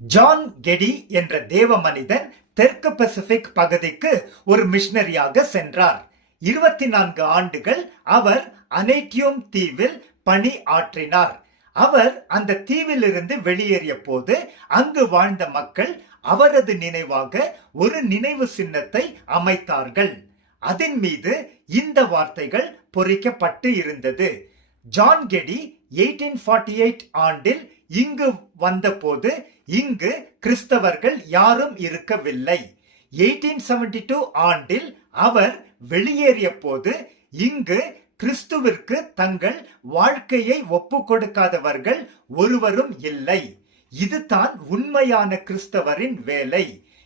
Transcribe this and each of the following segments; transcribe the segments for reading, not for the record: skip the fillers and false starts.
John கெடி என்ற தேவ மனிதன் தெற்கு பசிபிக் பகுதிக்கு ஒரு மிஷனரியாக சென்றார். 24 ஆண்டுகள் அவர் அனேட்டியோம் தீவில் பணி ஆற்றினார். அவர் அந்த தீவிலிருந்து வெளியேறிய போது அங்கு வாழ்ந்த மக்கள் அவரது நினைவாக ஒரு நினைவு சின்னத்தை அமைத்தார்கள். அதன் மீது இந்த வார்த்தைகள் பொறிக்கப்பட்டு இருந்தது. ஜான் கெடி 1848 ஆண்டில் இங்கு வந்தபோது இங்கு கிறிஸ்தவர்கள் யாரும் இருக்கவில்லை. 1872 ஆண்டில் அவர் வெளியேறிய போது இங்கு கிறிஸ்துவிற்கு தங்கள் வாழ்க்கையை ஒப்பு கொடுக்காதவர்கள் ஒருவரும் இல்லை. இதுதான் உண்மையான கிறிஸ்தவரின் வேலை.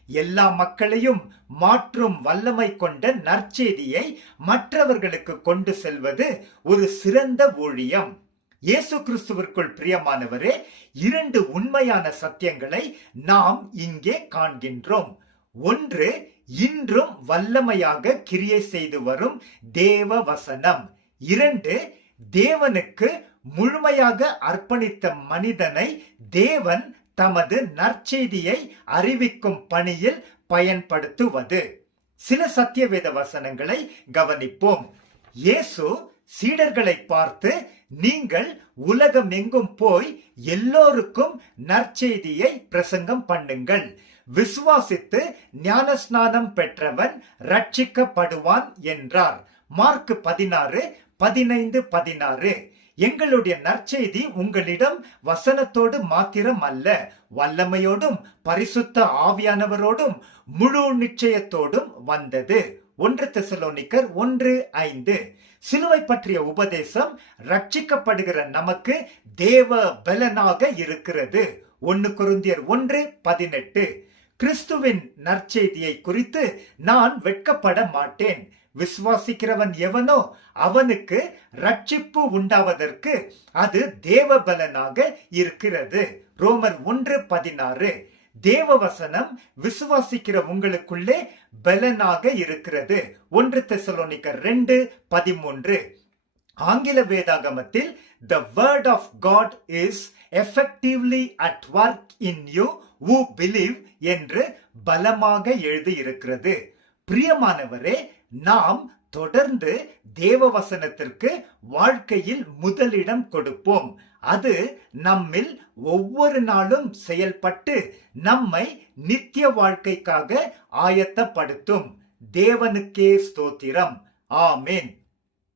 எல்லா மக்களையும் மாற்றும் வல்லமை கொண்ட நற்செய்தியை மற்றவர்களுக்கு கொண்டு செல்வது ஒரு சிறந்த ஊழியம். இயேசு கிறிஸ்துவிற்குள் பிரியமானவரே, 2 உண்மையான சத்தியங்களை நாம் இங்கே காண்கின்றோம். ஒன்று, இன்றும் வல்லமையாக கிரியை செய்து வரும் தேவ வசனம். 2, தேவனுக்கு முழுமையாக அர்ப்பணித்த மனிதனை தேவன் தமது நற்செய்தியை அறிவிக்கும் பணியில் பயன்படுத்துவது. சில சத்தியவேத வசனங்களை கவனிப்போம். இயேசு சீடர்களை பார்த்து, நீங்கள் உலகம் எங்கும் போய் எல்லோருக்கும் நற்செய்தியை பிரசங்கம் பண்ணுங்கள். விசுவாசித்து ஞானஸ்நானம் பெற்றவன் ரட்சிக்கப்படுவான் என்றார். மார்க் 16:15-16. எங்களுடைய நற்செய்தி உங்களிடம் வசனத்தோடு மாத்திரம் அல்ல, வல்லமையோடும் பரிசுத்த ஆவியானவரோடும் முழு நிச்சயத்தோடும் வந்தது. 1 தெசலோனிக்கர் 1:5. சிலுவை பற்றிய உபதேசம் ரட்சிக்கப்படுகிற நமக்கு தேவ பலனாக இருக்கிறது. 1 கொரிந்தியர் 1:18. கிறிஸ்துவின் நற்செய்தியை குறித்து நான் வெட்கப்பட மாட்டேன். விசுவாசிக்கிறவன் எவனோ அவனுக்கு ரட்சிப்பு உண்டாவதற்கு அது தேவ பலனாக இருக்கிறது. ரோமர் 1:16. தேவ வசனம் விசுவாசிக்கிற உங்களுக்குள்ளே பலனாக இருக்கிறது. 1 தெசலோனிக்கர் 2:13. ஆங்கில வேதாகமத்தில் the word of God is effectively at work in you who believe என்று பலமாக எழுதி இருக்கிறது. பிரியமானவரே, நாம் தொடர்ந்து தேவ வசனத்திற்கு வாழ்க்கையில் முதலிடம் கொடுப்போம். அது நம்மில் ஒவ்வொரு நாளும் செயல்பட்டு நம்மை நித்திய வாழ்க்கைக்காக ஆயத்தப்படுத்தும். தேவனுக்கே ஸ்தோத்திரம். ஆமென்.